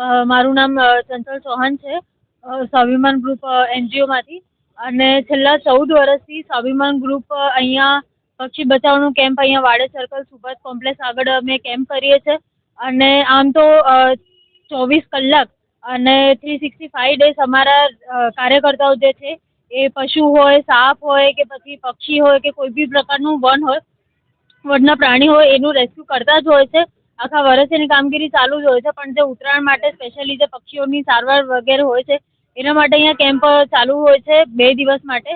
મારું નામ ચંચલ ચૌહાણ છે, સ્વાભિમાન ગ્રુપ NGO માંથી. અને છેલ્લા 14 વર્ષથી સ્વાભિમાન ગ્રુપ અહીંયા પક્ષી બચાવનું કેમ્પ અહીંયા વાડે સર્કલ સુભાષ કોમ્પ્લેક્સ આગળ અમે કેમ્પ કરીએ છીએ. અને આમ તો 24 કલાક અને 365 ડેઝ અમારા કાર્યકર્તાઓ જે છે એ પશુ હોય, સાપ હોય કે પછી પક્ષી હોય કે કોઈ બી પ્રકારનું વનના પ્રાણી હોય એનું રેસ્ક્યુ કરતા જ હોય છે. આખા વર્ષ એની કામગીરી ચાલુ જ હોય છે. પણ જે ઉત્તરાયણ માટે સ્પેશિયલી જે પક્ષીઓની સારવાર વગેરે હોય છે એના માટે અહીંયા કેમ્પ ચાલુ હોય છે 2 દિવસ માટે.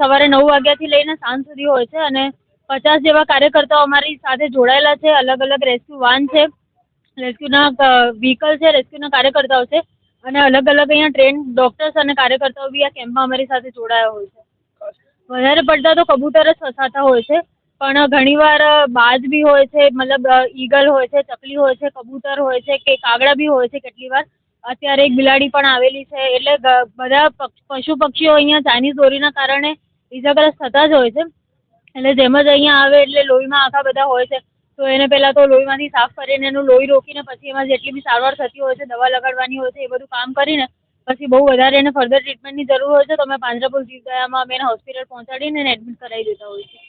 સવારે 9 વાગ્યાથી લઈને સાંજ સુધી હોય છે. અને 50 જેવા કાર્યકર્તાઓ અમારી સાથે જોડાયેલા છે. અલગ અલગ રેસ્ક્યુ વાન છે, રેસ્ક્યુના વ્હીકલ છે, રેસ્ક્યુના કાર્યકર્તાઓ છે. અને અલગ અલગ અહીંયા ટ્રેન ડોક્ટર્સ અને કાર્યકર્તાઓ બી આ કેમ્પમાં અમારી સાથે જોડાયા હોય છે. વધારે પડતા તો કબૂતર જ ફસાતા હોય છે, પણ ઘણીવાર બાજ બી હોય છે, મતલબ ઈગલ હોય છે, ચકલી હોય છે, કબૂતર હોય છે કે કાગડા બી હોય છે કેટલી વાર. અત્યારે એક બિલાડી પણ આવેલી છે. એટલે બધા પશુ પક્ષીઓ અહીંયા ચાઇનીઝ દોરીના કારણે ઇજાગ્રસ્ત થતા જ હોય છે. એટલે જેમ જ અહીંયા આવે એટલે લોહીમાં આખા બધા હોય છે, તો એને પહેલાં તો લોહીમાંથી સાફ કરીને એનું લોહી રોકીને પછી એમાં જેટલી બી સારવાર થતી હોય છે, દવા લગાડવાની હોય છે, એ બધું કામ કરીને પછી બહુ વધારે એને ફર્ધર ટ્રીટમેન્ટની જરૂર હોય છે તો અમે પાંજરાપોળ જીવદયામાં અમે એને હોસ્પિટલ પહોંચાડીને એને એડમિટ કરાવી દેતા હોઈએ છીએ.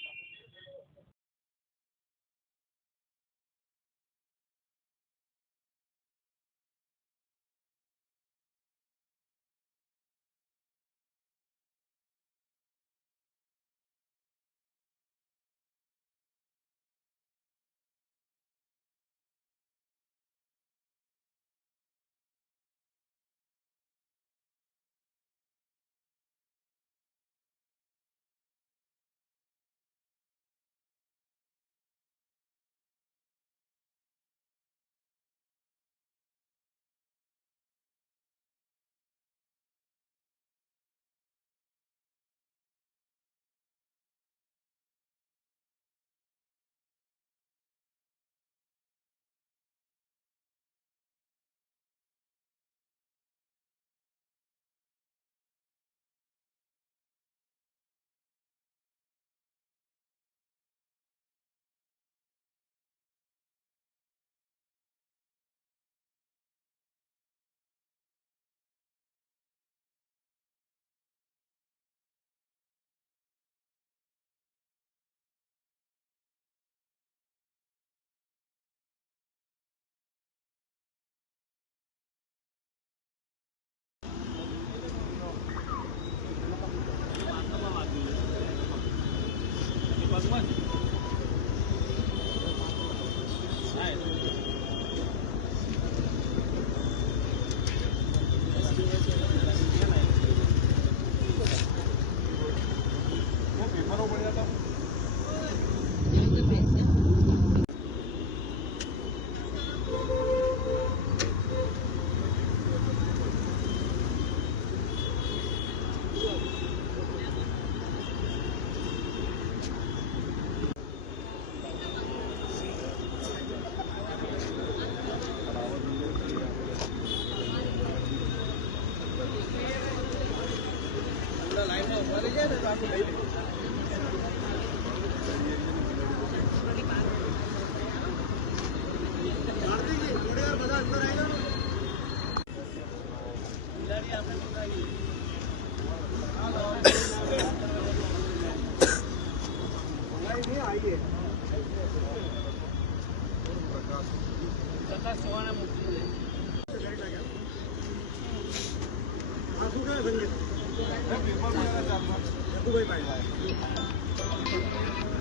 पेपर